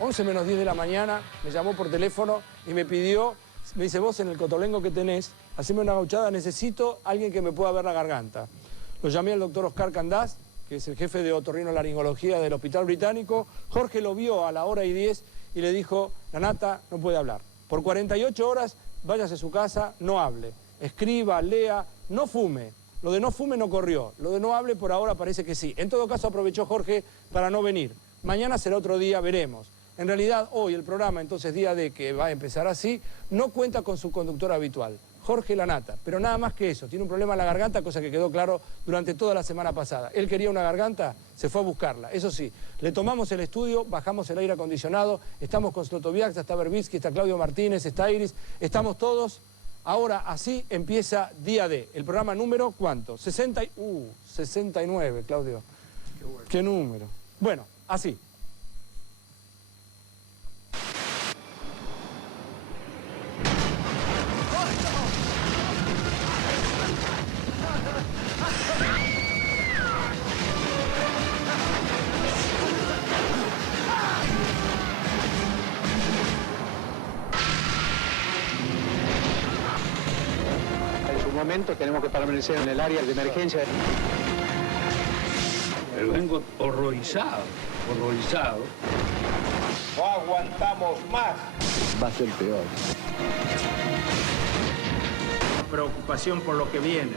11 menos 10 de la mañana, me llamó por teléfono y me pidió, me dice, vos en el cotolengo que tenés, haceme una gauchada, necesito alguien que me pueda ver la garganta. Lo llamé al doctor Oscar Candás, que es el jefe de otorrinolaringología del Hospital Británico. Jorge lo vio a la 1:10 y le dijo, la nata no puede hablar. Por 48 horas, váyase a su casa, no hable. Escriba, lea, no fume. Lo de no fume no corrió. Lo de no hable por ahora parece que sí. En todo caso aprovechó Jorge para no venir. Mañana será otro día, veremos. En realidad hoy el programa, entonces día D, que va a empezar así, no cuenta con su conductor habitual, Jorge Lanata, pero nada más que eso, tiene un problema en la garganta, cosa que quedó claro durante toda la semana pasada. Él quería una garganta, se fue a buscarla. Eso sí, le tomamos el estudio, bajamos el aire acondicionado, estamos con Slotoviax, está Berbitsky, está Claudio Martínez, está Iris, estamos todos. Ahora así empieza día D, el programa número, ¿cuánto? 69, Claudio. Qué bueno. ¿Qué número? Bueno, así. Tenemos que permanecer en el área de emergencia. Pero vengo horrorizado. No aguantamos más. Va a ser peor. Preocupación por lo que viene.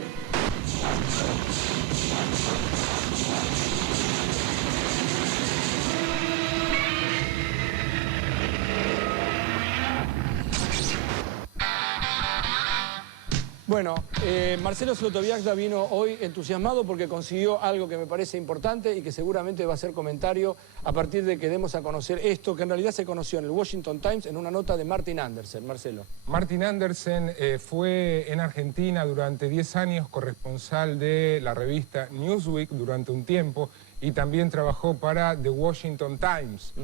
Bueno, Marcelo Slotoviax vino hoy entusiasmado porque consiguió algo que me parece importante y que seguramente va a ser comentario a partir de que demos a conocer esto, que en realidad se conoció en el Washington Times en una nota de Martin Andersen. Marcelo. Martin Andersen fue en Argentina durante 10 años corresponsal de la revista Newsweek durante un tiempo y también trabajó para The Washington Times,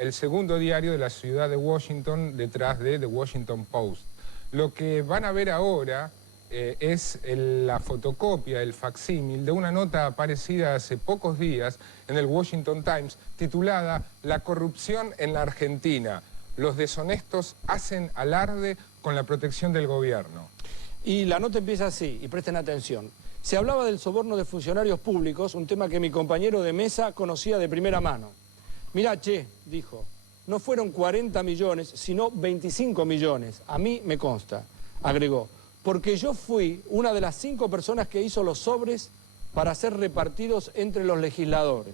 el segundo diario de la ciudad de Washington detrás de The Washington Post. Lo que van a ver ahora es la fotocopia, el facsímil de una nota aparecida hace pocos días en el Washington Times titulada La corrupción en la Argentina. Los deshonestos hacen alarde con la protección del gobierno. Y la nota empieza así, y presten atención. Se hablaba del soborno de funcionarios públicos, un tema que mi compañero de mesa conocía de primera mano. Mirá, che, dijo, no fueron 40 millones, sino 25 millones. A mí me consta, agregó. Porque yo fui una de las 5 personas que hizo los sobres para ser repartidos entre los legisladores.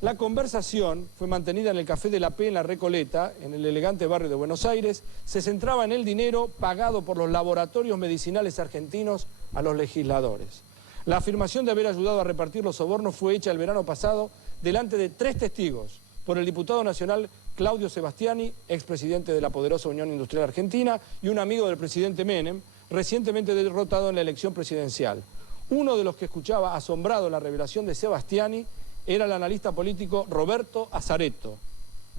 La conversación fue mantenida en el Café de la P en La Recoleta, en el elegante barrio de Buenos Aires. Se centraba en el dinero pagado por los laboratorios medicinales argentinos a los legisladores. La afirmación de haber ayudado a repartir los sobornos fue hecha el verano pasado delante de 3 testigos, por el diputado nacional Claudio Sebastiani, expresidente de la poderosa Unión Industrial Argentina, y un amigo del presidente Menem, recientemente derrotado en la elección presidencial. Uno de los que escuchaba asombrado la revelación de Sebastiani era el analista político Roberto Azaretto.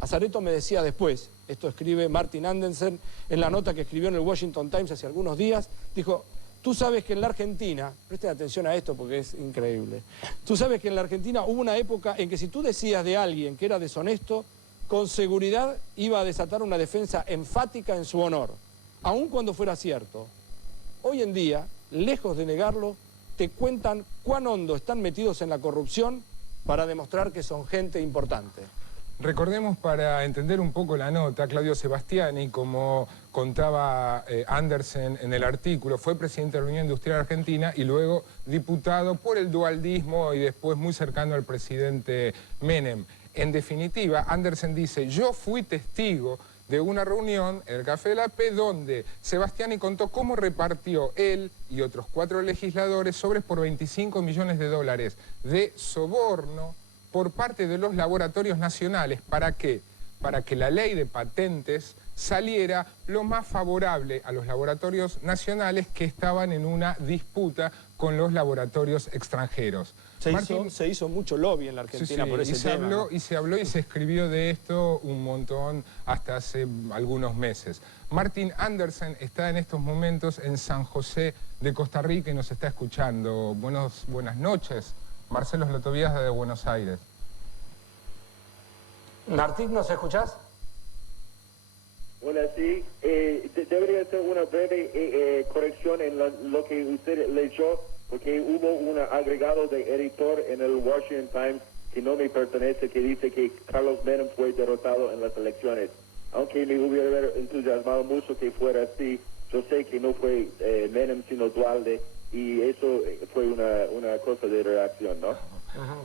Azaretto me decía después, esto escribe Martin Andersen en la nota que escribió en el Washington Times hace algunos días, dijo, tú sabes que en la Argentina, presten atención a esto porque es increíble, tú sabes que en la Argentina hubo una época en que si tú decías de alguien que era deshonesto, con seguridad iba a desatar una defensa enfática en su honor, aun cuando fuera cierto. Hoy en día, lejos de negarlo, te cuentan cuán hondo están metidos en la corrupción para demostrar que son gente importante. Recordemos, para entender un poco la nota, Claudio Sebastiani, como contaba Andersen en el artículo, fue presidente de la Unión Industrial Argentina y luego diputado por el dualdismo y después muy cercano al presidente Menem. En definitiva, Andersen dice, yo fui testigo de una reunión en el Café de la P donde Sebastiani contó cómo repartió él y otros 4 legisladores sobres por 25 millones de dólares de soborno por parte de los laboratorios nacionales. ¿Para qué? Para que la ley de patentes saliera lo más favorable a los laboratorios nacionales que estaban en una disputa con los laboratorios extranjeros. Se hizo mucho lobby en la Argentina por ese tema. Se habló y se escribió de esto un montón hasta hace algunos meses. Martin Andersen está en estos momentos en San José de Costa Rica y nos está escuchando. Buenas noches. Marcelo Slotoviax de Buenos Aires. Martín, ¿nos escuchás? Bueno, sí, debería hacer una breve corrección en lo que usted leyó, porque hubo un agregado de editor en el Washington Times que no me pertenece, que dice que Carlos Menem fue derrotado en las elecciones. Aunque me hubiera entusiasmado mucho que fuera así, yo sé que no fue Menem sino Dualde, y eso fue una cosa de reacción, ¿no?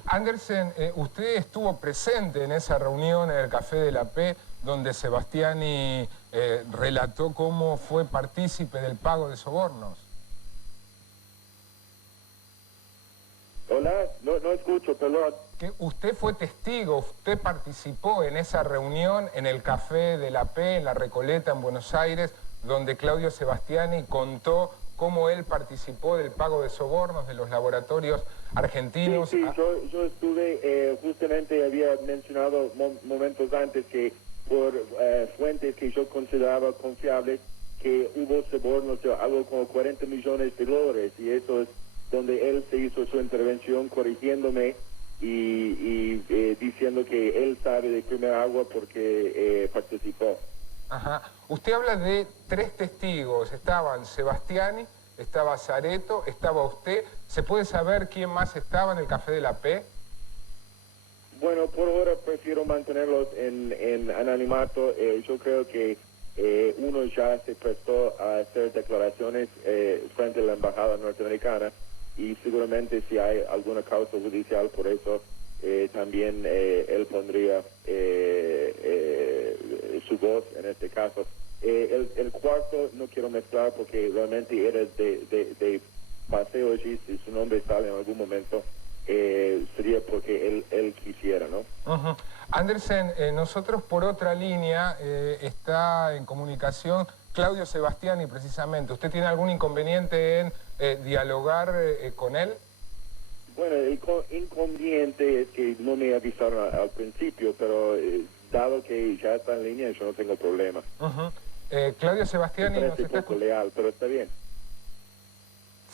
Andersen, usted estuvo presente en esa reunión en el Café de la P, donde Sebastiani relató cómo fue partícipe del pago de sobornos. Hola, no escucho, perdón. Que usted fue testigo, usted participó en esa reunión en el Café de la P, en La Recoleta, en Buenos Aires, donde Claudio Sebastiani contó cómo él participó del pago de sobornos de los laboratorios argentinos. Sí, yo estuve, justamente había mencionado momentos antes que por fuentes que yo consideraba confiables, que hubo sobornos de algo como 40 millones de dólares, y eso es donde él se hizo su intervención corrigiéndome y diciendo que él sabe de primera agua porque participó. Ajá. Usted habla de 3 testigos, estaban Sebastiani, estaba Zaretto, estaba usted. ¿Se puede saber quién más estaba en el Café de la P? Bueno, por ahora prefiero mantenerlos en anonimato. Yo creo que uno ya se prestó a hacer declaraciones frente a la embajada norteamericana, y seguramente si hay alguna causa judicial por eso, también él pondría su voz en este caso. El cuarto no quiero mezclar porque realmente era de paseo allí. Si su nombre sale en algún momento, sería porque él quisiera, ¿no? Andersen, nosotros por otra línea está en comunicación Claudio Sebastiani precisamente. ¿Usted tiene algún inconveniente en dialogar con él? Bueno, el inconveniente es que no me avisaron al principio, pero dado que ya está en línea, yo no tengo problema. Claudio Sebastiani nos está poco leal, pero está bien.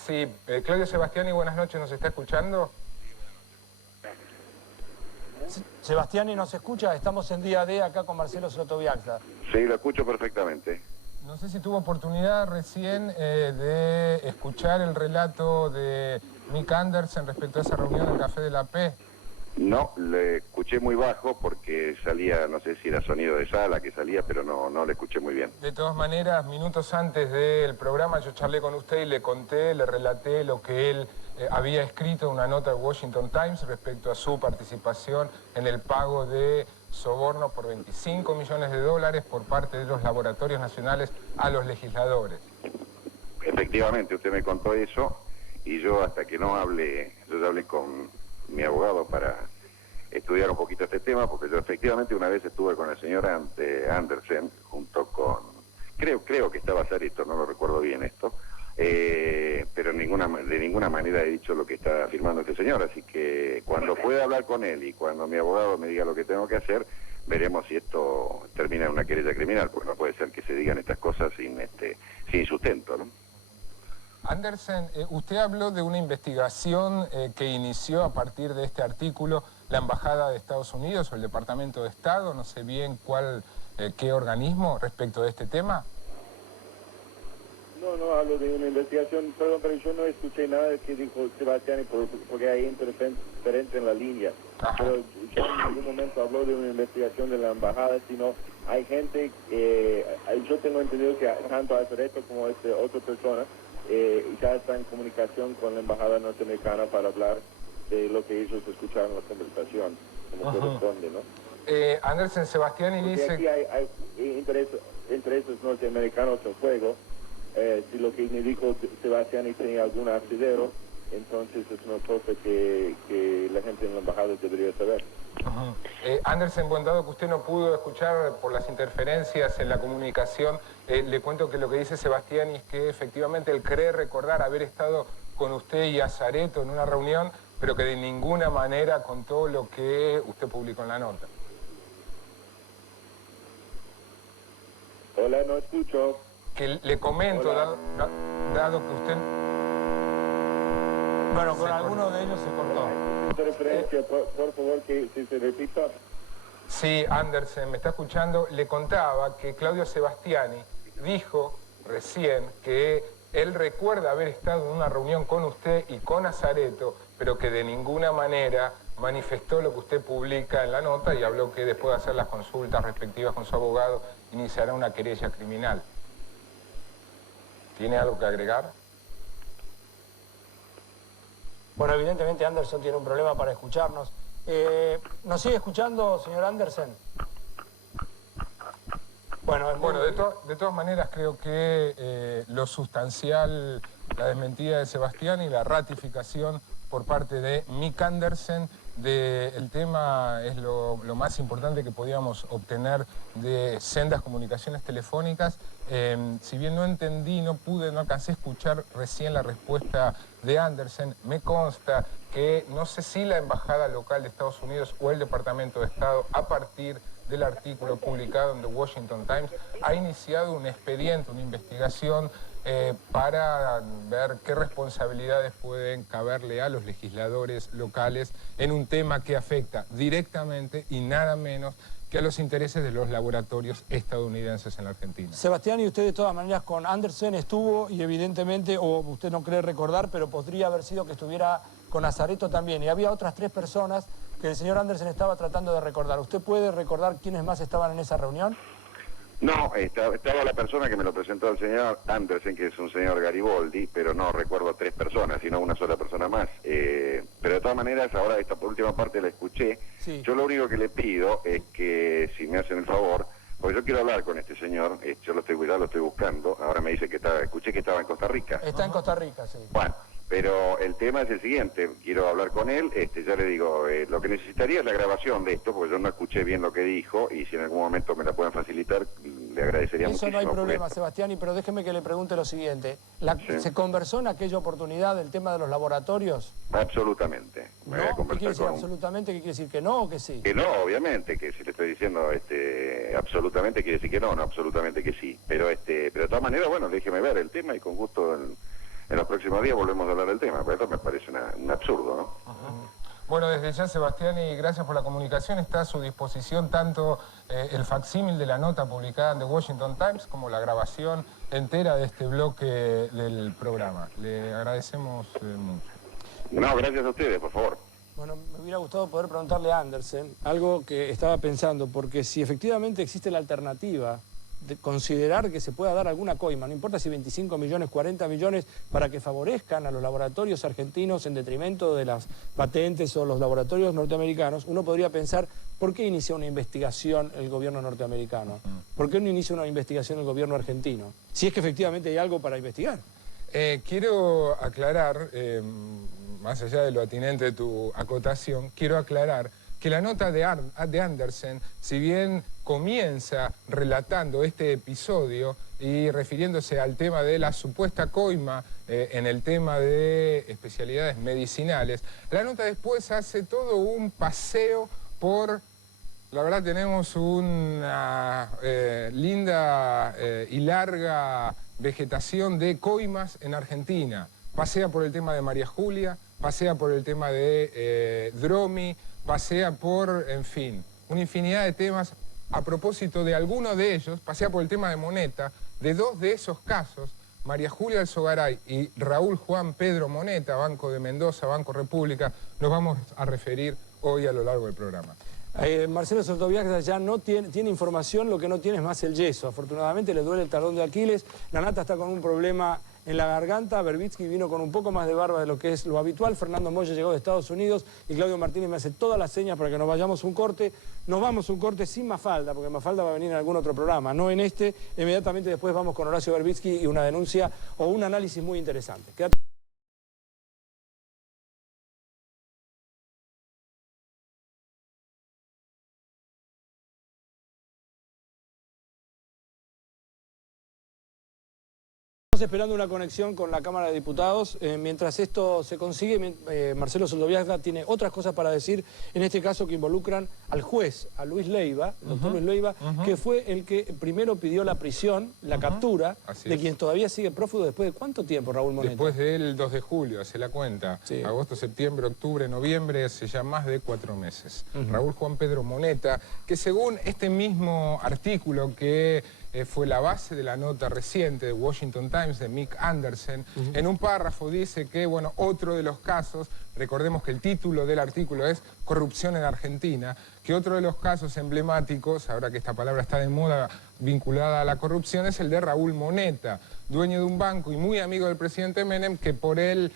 Sí, Claudio Sebastiani, buenas noches, ¿nos está escuchando? Sebastiani, ¿nos escucha? Estamos en Día D acá con Marcelo Sotobiaxa. Sí, lo escucho perfectamente. No sé si tuvo oportunidad recién de escuchar el relato de Nick Andersen respecto a esa reunión en el Café de la P. No, le escuché muy bajo porque salía, no sé si era sonido de sala que salía, pero no le escuché muy bien. De todas maneras, minutos antes del programa yo charlé con usted y le conté, le relaté lo que él había escrito en una nota de Washington Times respecto a su participación en el pago de soborno por 25 millones de dólares por parte de los laboratorios nacionales a los legisladores. Efectivamente, usted me contó eso y yo hasta que no hable, yo ya hablé con mi abogado para estudiar un poquito este tema, porque yo efectivamente una vez estuve con el señor Andersen junto con, creo que estaba Zaretto, no lo recuerdo bien esto, pero de ninguna manera he dicho lo que está afirmando este señor, así que cuando pueda hablar con él y cuando mi abogado me diga lo que tengo que hacer, veremos si esto termina en una querella criminal, porque no puede ser que se digan estas cosas sin sustento, ¿no? Andersen, usted habló de una investigación que inició a partir de este artículo la Embajada de Estados Unidos o el Departamento de Estado, no sé bien qué organismo respecto de este tema. No hablo de una investigación, perdón, pero yo no escuché nada de que dijo Sebastiani porque hay interferencia en la línea. Ajá. Pero yo en ningún momento habló de una investigación de la embajada, sino hay gente, yo tengo entendido que tanto Zaretto como otra persona ya está en comunicación con la embajada norteamericana para hablar de lo que ellos escucharon en la conversación, como corresponde, ¿no? Andersen, Sebastiani porque dice... aquí hay intereses norteamericanos en juego. Si lo que me dijo Sebastiani tenía algún asidero, entonces es una cosa que la gente en la embajada debería saber. Andersen, buen dado que usted no pudo escuchar por las interferencias en la comunicación, le cuento que lo que dice Sebastiani es que efectivamente él cree recordar haber estado con usted y a Zaretto en una reunión, pero que de ninguna manera contó lo que usted publicó en la nota. Hola, no escucho. Que le comento, dado que usted... Bueno, con alguno de ellos se cortó. Interferencia, por favor, que se repita. Sí, Andersen, me está escuchando. Le contaba que Claudio Sebastiani dijo recién que él recuerda haber estado en una reunión con usted y con Azareto, pero que de ninguna manera manifestó lo que usted publica en la nota y habló que después de hacer las consultas respectivas con su abogado iniciará una querella criminal. ¿Tiene algo que agregar? Bueno, evidentemente Andersen tiene un problema para escucharnos. ¿Nos sigue escuchando, señor Andersen? Bueno, de todas maneras creo que lo sustancial, la desmentida de Sebastián y la ratificación por parte de Mick Andersen del tema es lo más importante que podíamos obtener de sendas comunicaciones telefónicas. Si bien no entendí, no alcancé a escuchar recién la respuesta de Andersen, me consta que no sé si la Embajada Local de Estados Unidos o el Departamento de Estado, a partir del artículo publicado en The Washington Times, ha iniciado un expediente, una investigación para ver qué responsabilidades pueden caberle a los legisladores locales en un tema que afecta directamente y nada menos que a los intereses de los laboratorios estadounidenses en la Argentina. Sebastián, y usted de todas maneras con Andersen estuvo y evidentemente, o usted no cree recordar, pero podría haber sido que estuviera con Azareto también. Y había otras 3 personas que el señor Andersen estaba tratando de recordar. ¿Usted puede recordar quiénes más estaban en esa reunión? No, estaba la persona que me lo presentó el señor Andersen, que es un señor Gariboldi, pero no recuerdo 3 personas, sino una sola persona más. Pero de todas maneras, ahora esta última parte la escuché. Sí. Yo lo único que le pido es que, si me hacen el favor, porque yo quiero hablar con este señor, yo lo estoy buscando, ahora me dice que escuché que estaba en Costa Rica. Está en Costa Rica, sí. Bueno, pero el tema es el siguiente, quiero hablar con él, ya le digo, lo que necesitaría es la grabación de esto, porque yo no escuché bien lo que dijo, y si en algún momento me la pueden facilitar, le agradecería muchísimo. Eso no hay problema, Sebastián, pero déjeme que le pregunte lo siguiente. Sí. ¿Se conversó en aquella oportunidad del tema de los laboratorios? Absolutamente. ¿No? ¿Qué quiere decir absolutamente? ¿Qué quiere decir que no o que sí? Que no, obviamente, que si le estoy diciendo absolutamente quiere decir que no, no absolutamente que sí. Pero de todas maneras, bueno, déjeme ver el tema y con gusto en los próximos días volvemos a hablar del tema, pero esto me parece un absurdo, ¿no? Bueno, desde ya, Sebastián, y gracias por la comunicación, está a su disposición tanto el facsímil de la nota publicada en The Washington Times como la grabación entera de este bloque del programa. Le agradecemos mucho. No, gracias a ustedes, por favor. Bueno, me hubiera gustado poder preguntarle a Andersen algo que estaba pensando, porque si efectivamente existe la alternativa de considerar que se pueda dar alguna coima, no importa si 25 millones, 40 millones, para que favorezcan a los laboratorios argentinos en detrimento de las patentes o los laboratorios norteamericanos, uno podría pensar, ¿por qué inicia una investigación el gobierno norteamericano? ¿Por qué no inicia una investigación el gobierno argentino? Si es que efectivamente hay algo para investigar. Quiero aclarar, más allá de lo atinente de tu acotación, quiero aclarar que la nota de Andersen, si bien comienza relatando este episodio y refiriéndose al tema de la supuesta coima en el tema de especialidades medicinales, la nota después hace todo un paseo por... La verdad tenemos una linda y larga vegetación de coimas en Argentina. Pasea por el tema de María Julia, pasea por el tema de Dromi, pasea por, en fin, una infinidad de temas. A propósito de alguno de ellos, pasea por el tema de Moneta, de 2 de esos casos, María Julia Alzogaray y Raúl Juan Pedro Moneta, Banco de Mendoza, Banco República, nos vamos a referir hoy a lo largo del programa. Marcelo Sotoviaga ya no tiene información, lo que no tiene es más el yeso. Afortunadamente le duele el talón de Aquiles, la Nata está con un problema en la garganta, Berbitsky vino con un poco más de barba de lo que es lo habitual, Fernando Moya llegó de Estados Unidos y Claudio Martínez me hace todas las señas para que nos vayamos un corte. Nos vamos un corte sin Mafalda, porque Mafalda va a venir en algún otro programa, no en este. Inmediatamente después vamos con Horacio Berbitsky y una denuncia o un análisis muy interesante. Quédate. Estamos esperando una conexión con la Cámara de Diputados. Mientras esto se consigue, Marcelo Soldoviaga tiene otras cosas para decir, en este caso que involucran al juez, a Luis Leiva, el doctor Luis Leiva, que fue el que primero pidió la prisión, la captura, de quien todavía sigue prófugo después de ¿cuánto tiempo, Raúl Moneta? Después del 2 de julio, hace la cuenta. Sí. Agosto, septiembre, octubre, noviembre, hace ya más de 4 meses. Raúl Juan Pedro Moneta, que según este mismo artículo que fue la base de la nota reciente de Washington Times de Mick Anderson, en un párrafo dice que, bueno, otro de los casos, recordemos que el título del artículo es Corrupción en Argentina, que otro de los casos emblemáticos, ahora que esta palabra está de moda vinculada a la corrupción, es el de Raúl Moneta, dueño de un banco y muy amigo del presidente Menem, que por él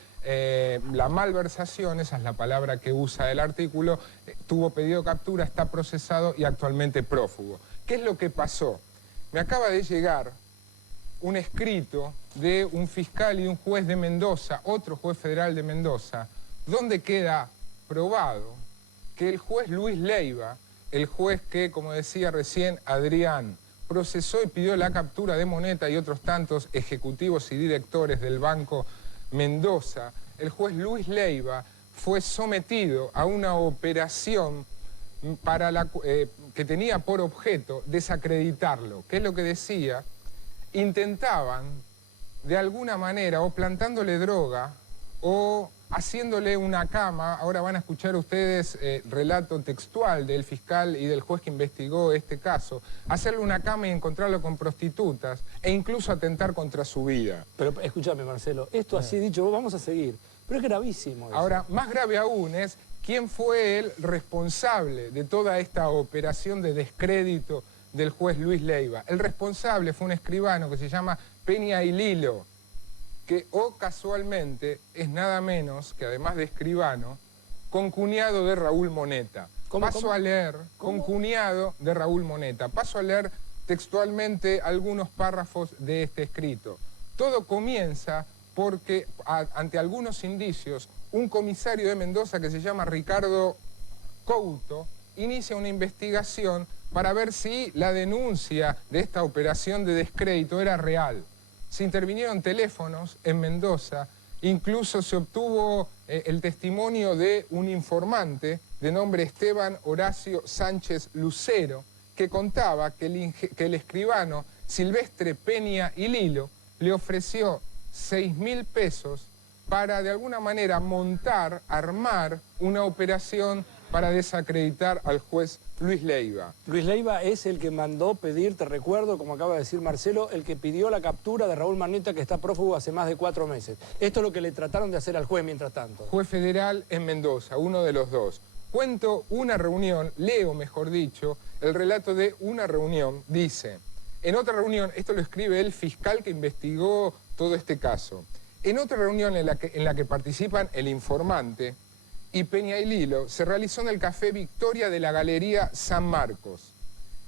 la malversación, esa es la palabra que usa el artículo, tuvo pedido de captura, está procesado y actualmente prófugo. ¿Qué es lo que pasó? Me acaba de llegar un escrito de un fiscal y un juez de Mendoza, otro juez federal de Mendoza, donde queda probado que el juez Luis Leiva, el juez que, como decía recién Adrián, procesó y pidió la captura de Moneta y otros tantos ejecutivos y directores del Banco Mendoza, el juez Luis Leiva fue sometido a una operación para que tenía por objeto desacreditarlo. ¿Qué es lo que decía? Intentaban, de alguna manera, o plantándole droga, o haciéndole una cama. Ahora van a escuchar ustedes relato textual del fiscal y del juez que investigó este caso, hacerle una cama y encontrarlo con prostitutas, e incluso atentar contra su vida. Pero escúchame, Marcelo, esto así dicho, vamos a seguir, pero es gravísimo eso. Ahora, más grave aún es quién fue el responsable de toda esta operación de descrédito del juez Luis Leiva. El responsable fue un escribano que se llama Peña y Lilo, que casualmente es nada menos que, además de escribano, concuñado de Raúl Moneta. Paso a leer, concuñado de Raúl Moneta. Paso a leer textualmente algunos párrafos de este escrito. Todo comienza porque, ante algunos indicios, un comisario de Mendoza que se llama Ricardo Couto inicia una investigación para ver si la denuncia de esta operación de descrédito era real. Se intervinieron teléfonos en Mendoza, incluso se obtuvo el testimonio de un informante de nombre Esteban Horacio Sánchez Lucero, que contaba que el escribano Silvestre Peña y Lilo le ofreció 6.000 pesos para de alguna manera montar, armar una operación para desacreditar al juez Luis Leiva. Luis Leiva es el que mandó pedir, te recuerdo, como acaba de decir Marcelo, el que pidió la captura de Raúl Moneta, que está prófugo hace más de 4 meses. Esto es lo que le trataron de hacer al juez mientras tanto. Juez federal en Mendoza, uno de los dos. Cuento una reunión, leo mejor dicho, el relato de una reunión, dice, en otra reunión, esto lo escribe el fiscal que investigó todo este caso, en otra reunión en la que participan el informante y Peña y Lilo, se realizó en el Café Victoria de la Galería San Marcos.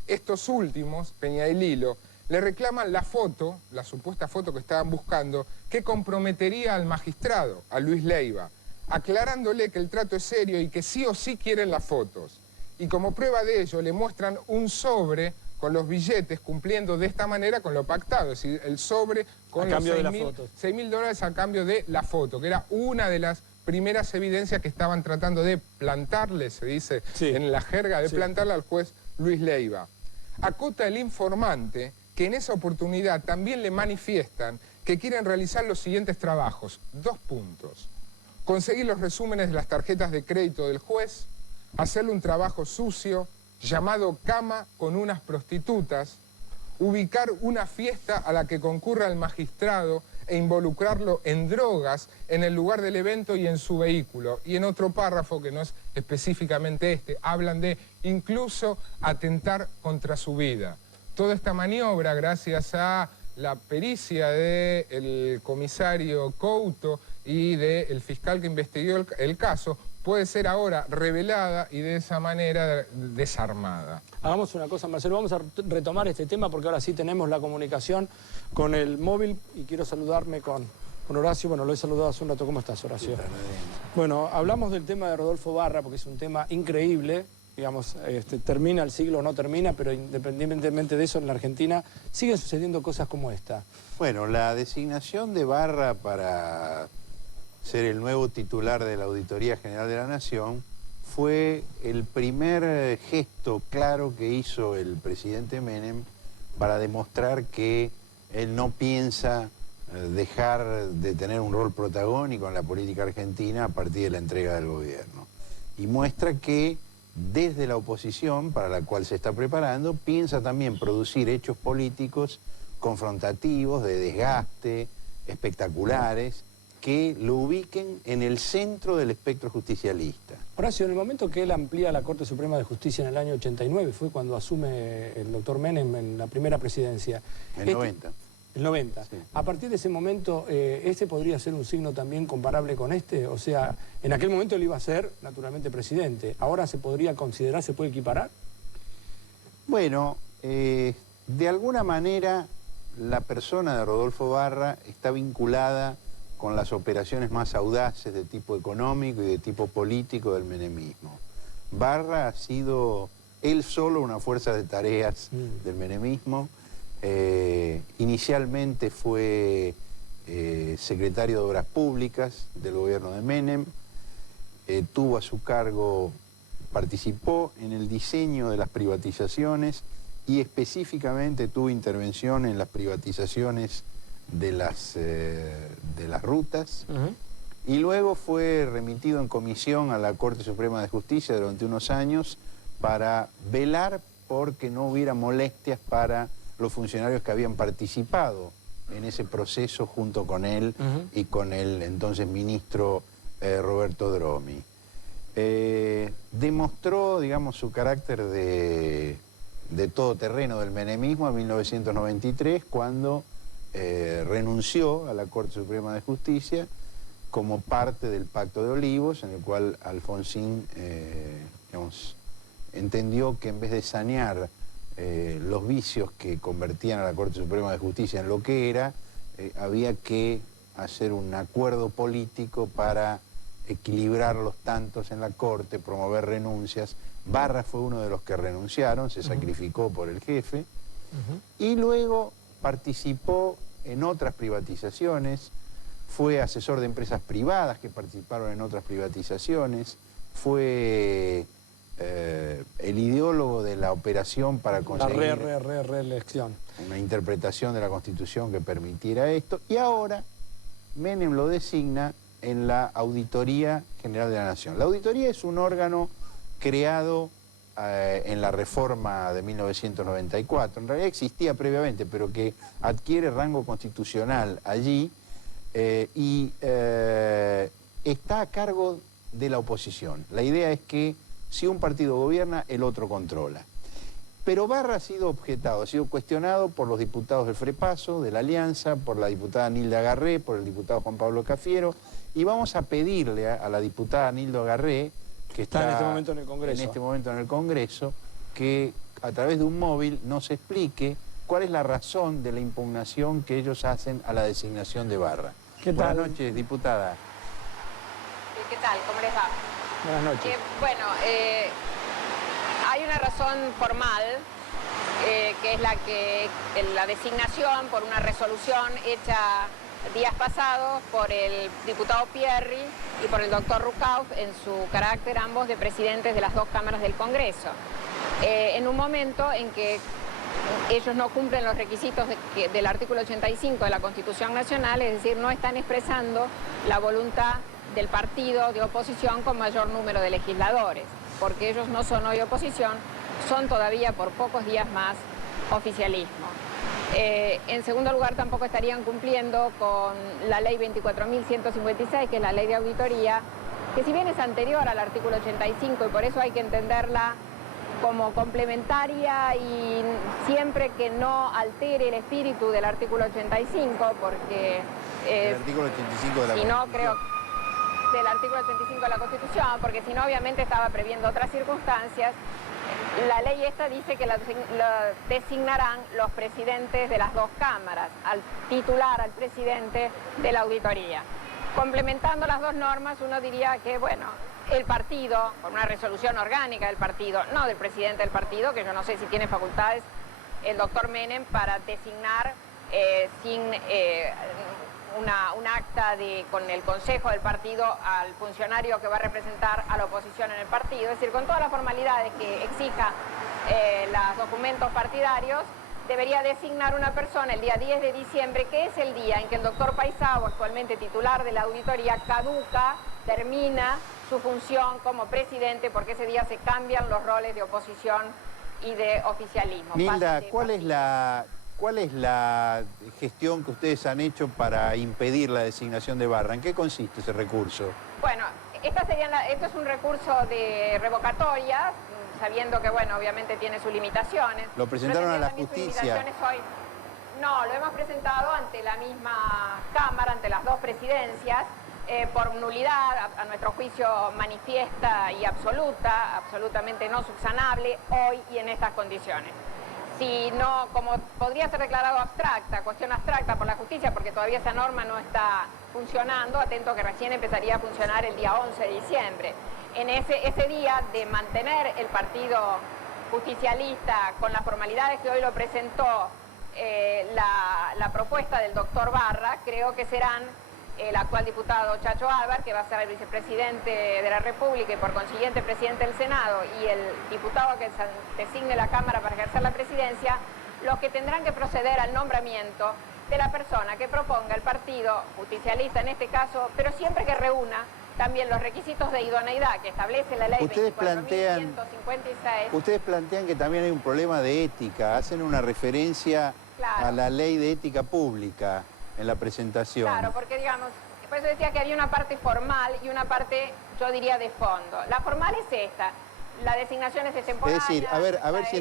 Estos últimos, Peña y Lilo, le reclaman la foto, la supuesta foto que estaban buscando, que comprometería al magistrado, a Luis Leiva, aclarándole que el trato es serio y que sí o sí quieren las fotos. Y como prueba de ello le muestran un sobre con los billetes, cumpliendo de esta manera con lo pactado, es decir, el sobre con los $6.000 a cambio de la foto, que era una de las primeras evidencias que estaban tratando de plantarle, se dice en la jerga, de plantarle al juez Luis Leiva. Acota el informante que en esa oportunidad también le manifiestan que quieren realizar los siguientes trabajos. 2 puntos. Conseguir los resúmenes de las tarjetas de crédito del juez, hacerle un trabajo sucio llamado cama con unas prostitutas, ubicar una fiesta a la que concurra el magistrado e involucrarlo en drogas en el lugar del evento y en su vehículo. Y en otro párrafo, que no es específicamente este, hablan de incluso atentar contra su vida. Toda esta maniobra, gracias a la pericia del comisario Couto y del fiscal que investigó el caso, puede ser ahora revelada y de esa manera desarmada. Hagamos una cosa, Marcelo, vamos a retomar este tema porque ahora sí tenemos la comunicación con el móvil y quiero saludarme con Horacio. Bueno, lo he saludado hace un rato. ¿Cómo estás, Horacio? Bueno, hablamos del tema de Rodolfo Barra porque es un tema increíble. digamos, termina el siglo o no termina, pero independientemente de eso, en la Argentina siguen sucediendo cosas como esta. Bueno, la designación de Barra para ser el nuevo titular de la Auditoría General de la Nación fue el primer gesto claro que hizo el presidente Menem para demostrar que él no piensa dejar de tener un rol protagónico en la política argentina a partir de la entrega del gobierno. Y muestra que desde la oposición, para la cual se está preparando, piensa también producir hechos políticos confrontativos, de desgaste, espectaculares, que lo ubiquen en el centro del espectro justicialista. Horacio, en el momento que él amplía la Corte Suprema de Justicia en el año 89, fue cuando asume el doctor Menem en la primera presidencia. El 90. El 90. Sí. A partir de ese momento, ¿ese podría ser un signo también comparable con este? O sea, en aquel momento él iba a ser, naturalmente, presidente. ¿Ahora se podría considerar, se puede equiparar? Bueno, de alguna manera la persona de Rodolfo Barra está vinculada con las operaciones más audaces de tipo económico y de tipo político del menemismo. Barra ha sido él solo una fuerza de tareas del menemismo. Inicialmente fue secretario de Obras Públicas del gobierno de Menem, tuvo a su cargo, participó en el diseño de las privatizaciones y específicamente tuvo intervención en las privatizaciones de las rutas, y luego fue remitido en comisión a la Corte Suprema de Justicia durante unos años para velar porque no hubiera molestias para los funcionarios que habían participado en ese proceso junto con él y con el entonces ministro Roberto Dromi. Demostró, digamos, su carácter de todoterreno del menemismo en 1993, cuando renunció a la Corte Suprema de Justicia como parte del Pacto de Olivos, en el cual Alfonsín digamos, entendió que en vez de sanear los vicios que convertían a la Corte Suprema de Justicia en lo que era, había que hacer un acuerdo político para equilibrar los tantos en la Corte, promover renuncias. Barra fue uno de los que renunciaron, se sacrificó por el jefe, y luego participó en otras privatizaciones, fue asesor de empresas privadas que participaron en otras privatizaciones, fue el ideólogo de la operación para conseguir La reelección. una interpretación de la Constitución que permitiera esto, y ahora Menem lo designa en la Auditoría General de la Nación. La auditoría es un órgano creado en la reforma de 1994, en realidad existía previamente, pero que adquiere rango constitucional allí y está a cargo de la oposición. La idea es que si un partido gobierna, el otro controla. Pero Barra ha sido objetado, ha sido cuestionado por los diputados del FREPASO, de la Alianza, por la diputada Nilda Agarré, por el diputado Juan Pablo Cafiero, y vamos a pedirle a la diputada Nilda Agarré, que está en este momento en el Congreso, que a través de un móvil nos explique cuál es la razón de la impugnación que ellos hacen a la designación de Barra. ¿Qué tal? Buenas noches, diputada. ¿Qué tal? ¿Cómo les va? Buenas noches. Bueno, hay una razón formal, que es la designación por una resolución hecha días pasados por el diputado Pierri y por el doctor Rucauf en su carácter ambos de presidentes de las dos cámaras del Congreso. En un momento en que ellos no cumplen los requisitos del artículo 85 de la Constitución Nacional, es decir, no están expresando la voluntad del partido de oposición con mayor número de legisladores, porque ellos no son hoy oposición, son todavía por pocos días más oficialismo. En segundo lugar, tampoco estarían cumpliendo con la ley 24.156, que es la ley de auditoría, que si bien es anterior al artículo 85 y por eso hay que entenderla como complementaria y siempre que no altere el espíritu del artículo 85, porque El artículo 85 de la si no Constitución. creo del artículo 85 de la Constitución, porque si no obviamente estaba previendo otras circunstancias. La ley esta dice que la designarán los presidentes de las dos cámaras, al titular, al presidente de la auditoría. Complementando las dos normas, uno diría que, bueno, el partido, por una resolución orgánica del partido, no del presidente del partido, que yo no sé si tiene facultades el doctor Menem para designar sin un acta con el consejo del partido al funcionario que va a representar a la oposición en el partido, es decir, con todas las formalidades que exija los documentos partidarios, debería designar una persona el día 10 de diciembre, que es el día en que el doctor Paisao, actualmente titular de la auditoría, termina su función como presidente, porque ese día se cambian los roles de oposición y de oficialismo. Nilda, ¿cuál es la gestión que ustedes han hecho para impedir la designación de Barra? ¿En qué consiste ese recurso? Bueno, esto es un recurso de revocatoria, sabiendo que, bueno, obviamente tiene sus limitaciones. ¿Lo presentaron a la justicia? No, lo hemos presentado ante la misma Cámara, ante las dos presidencias, por nulidad, a nuestro juicio manifiesta y absoluta, absolutamente no subsanable, hoy y en estas condiciones. Si no, como podría ser declarado abstracta, cuestión abstracta por la justicia, porque todavía esa norma no está funcionando, atento que recién empezaría a funcionar el día 11 de diciembre. En ese día de mantener el partido justicialista con las formalidades que hoy lo presentó la propuesta del doctor Barra, creo que serán el actual diputado Chacho Álvarez, que va a ser el vicepresidente de la República y por consiguiente presidente del Senado, y el diputado que designe la Cámara para ejercer la presidencia, los que tendrán que proceder al nombramiento de la persona que proponga el partido justicialista en este caso, pero siempre que reúna también los requisitos de idoneidad que establece la ley 24.156. Ustedes plantean que también hay un problema de ética, hacen una referencia a la ley de ética pública en la presentación. Claro, porque digamos, por eso decía que había una parte formal y una parte, yo diría, de fondo. La formal es esta, la designación es extemporánea. Es decir, a ver si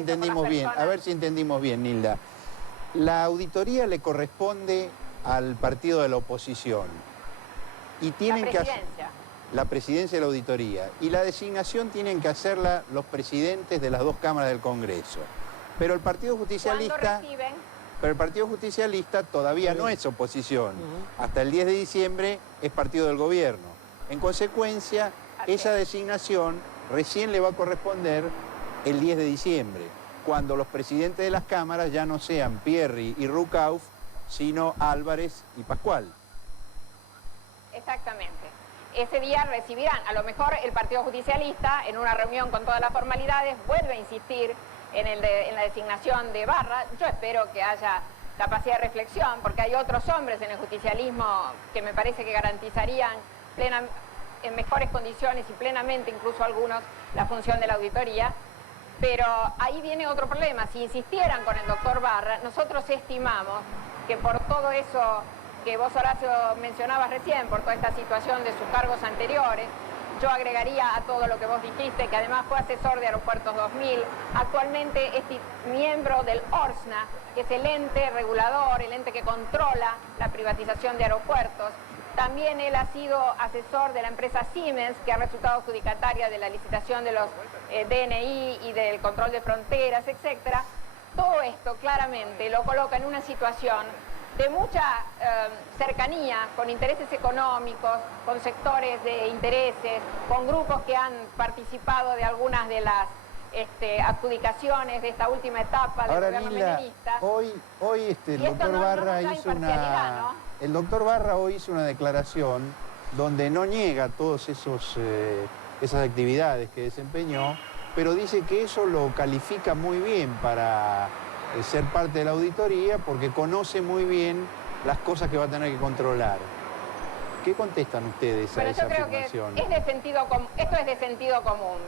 entendimos bien, Nilda. La auditoría le corresponde al partido de la oposición. Y tienen la presidencia de la auditoría. Y la designación tienen que hacerla los presidentes de las dos cámaras del Congreso. Pero el Partido Justicialista... Pero el Partido Justicialista todavía no es oposición. Hasta el 10 de diciembre es partido del gobierno. En consecuencia, esa designación recién le va a corresponder el 10 de diciembre, cuando los presidentes de las cámaras ya no sean Pierri y Rucauf, sino Álvarez y Pascual. Exactamente. Ese día recibirán, a lo mejor el Partido Justicialista, en una reunión con todas las formalidades, vuelve a insistir en la designación de Barra. Yo espero que haya capacidad de reflexión, porque hay otros hombres en el justicialismo que me parece que garantizarían en mejores condiciones y plenamente, incluso algunos, la función de la auditoría. Pero ahí viene otro problema. Si insistieran con el doctor Barra, nosotros estimamos que por todo eso que vos, Horacio, mencionabas recién, por toda esta situación de sus cargos anteriores, yo agregaría a todo lo que vos dijiste, que además fue asesor de Aeropuertos 2000, actualmente es miembro del ORSNA, que es el ente regulador, el ente que controla la privatización de aeropuertos. También él ha sido asesor de la empresa Siemens, que ha resultado adjudicataria de la licitación de los DNI y del control de fronteras, etc. Todo esto claramente lo coloca en una situación de mucha cercanía con intereses económicos, con sectores de intereses, con grupos que han participado de algunas de las adjudicaciones de esta última etapa del gobierno menemista. Hoy el doctor Barra hizo el doctor Barra hoy hizo una declaración donde no niega todas esas actividades que desempeñó, pero dice que eso lo califica muy bien para ser parte de la auditoría, porque conoce muy bien las cosas que va a tener que controlar. ¿Qué contestan ustedes a esa afirmación? Yo creo que esto es de sentido común.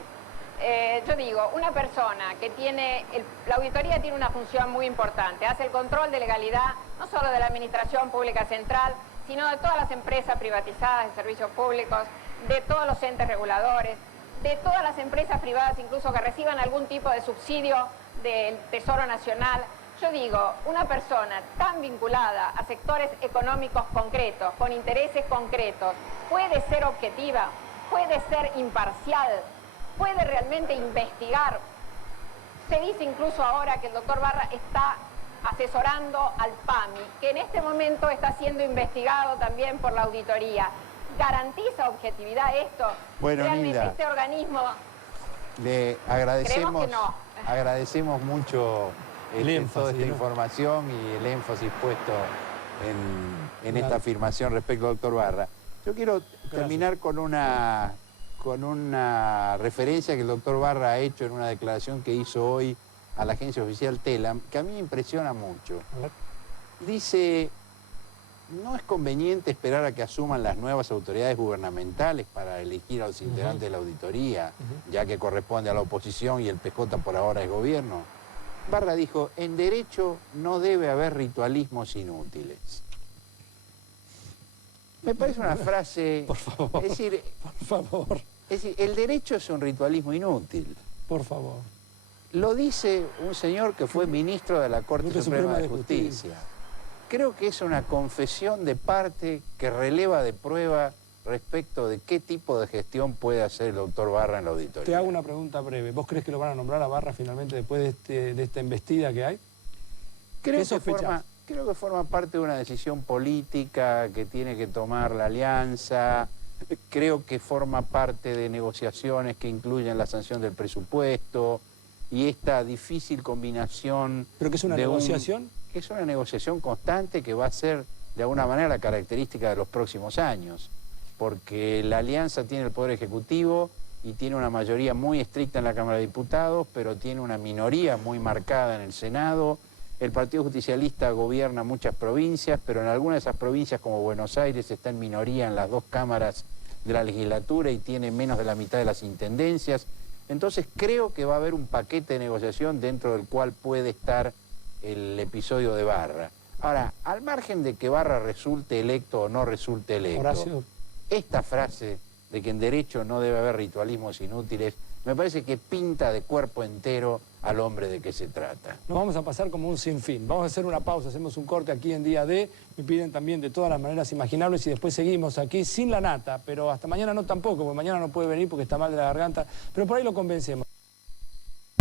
Yo digo, una persona que tiene... la auditoría tiene una función muy importante. Hace el control de legalidad, no solo de la Administración Pública Central, sino de todas las empresas privatizadas de servicios públicos, de todos los entes reguladores, de todas las empresas privadas, incluso que reciban algún tipo de subsidio del Tesoro Nacional. Yo digo, una persona tan vinculada a sectores económicos concretos, con intereses concretos, puede ser objetiva, puede ser imparcial, puede realmente investigar. Se dice incluso ahora que el doctor Barra está asesorando al PAMI, que en este momento está siendo investigado también por la auditoría. garantiza objetividad esto? Bueno, realmente Nilda, este organismo... le Creemos que no. agradecemos mucho toda esta ¿no? información y el énfasis puesto en esta afirmación respecto al doctor Barra. Yo quiero terminar con una referencia que el doctor Barra ha hecho en una declaración que hizo hoy a la agencia oficial Telam, que a mí me impresiona mucho. Dice, no es conveniente esperar a que asuman las nuevas autoridades gubernamentales para elegir a los integrantes de la auditoría, ya que corresponde a la oposición y el PJ por ahora es gobierno. Barra dijo, en derecho no debe haber ritualismos inútiles. Me parece una frase... Por favor, es decir, por favor, es decir, el derecho es un ritualismo inútil. por favor. Lo dice un señor que fue ministro de la Corte Suprema de Justicia. Creo que es una confesión de parte que releva de prueba respecto de qué tipo de gestión puede hacer el doctor Barra en la auditoría. Te hago una pregunta breve. ¿Vos crees que lo van a nombrar a Barra finalmente después de esta embestida que hay? Creo que forma parte de una decisión política que tiene que tomar la alianza. Creo que forma parte de negociaciones que incluyen la sanción del presupuesto y esta difícil combinación... ¿Pero que es una negociación? Que es una negociación constante que va a ser de alguna manera la característica de los próximos años, porque la alianza tiene el Poder Ejecutivo y tiene una mayoría muy estricta en la Cámara de Diputados, pero tiene una minoría muy marcada en el Senado. El Partido Justicialista gobierna muchas provincias, pero en algunas de esas provincias como Buenos Aires está en minoría en las dos cámaras de la legislatura y tiene menos de la mitad de las intendencias. Entonces creo que va a haber un paquete de negociación dentro del cual puede estar el episodio de Barra. Ahora, al margen de que Barra resulte electo o no resulte electo, Horacio, esta frase de que en derecho no debe haber ritualismos inútiles, me parece que pinta de cuerpo entero al hombre de qué se trata. nos vamos a pasar como un sinfín. Vamos a hacer una pausa, hacemos un corte aquí en Día D. Me piden también de todas las maneras imaginables y después seguimos aquí sin la nata, pero hasta mañana no tampoco, porque mañana no puede venir porque está mal de la garganta, pero por ahí lo convencemos.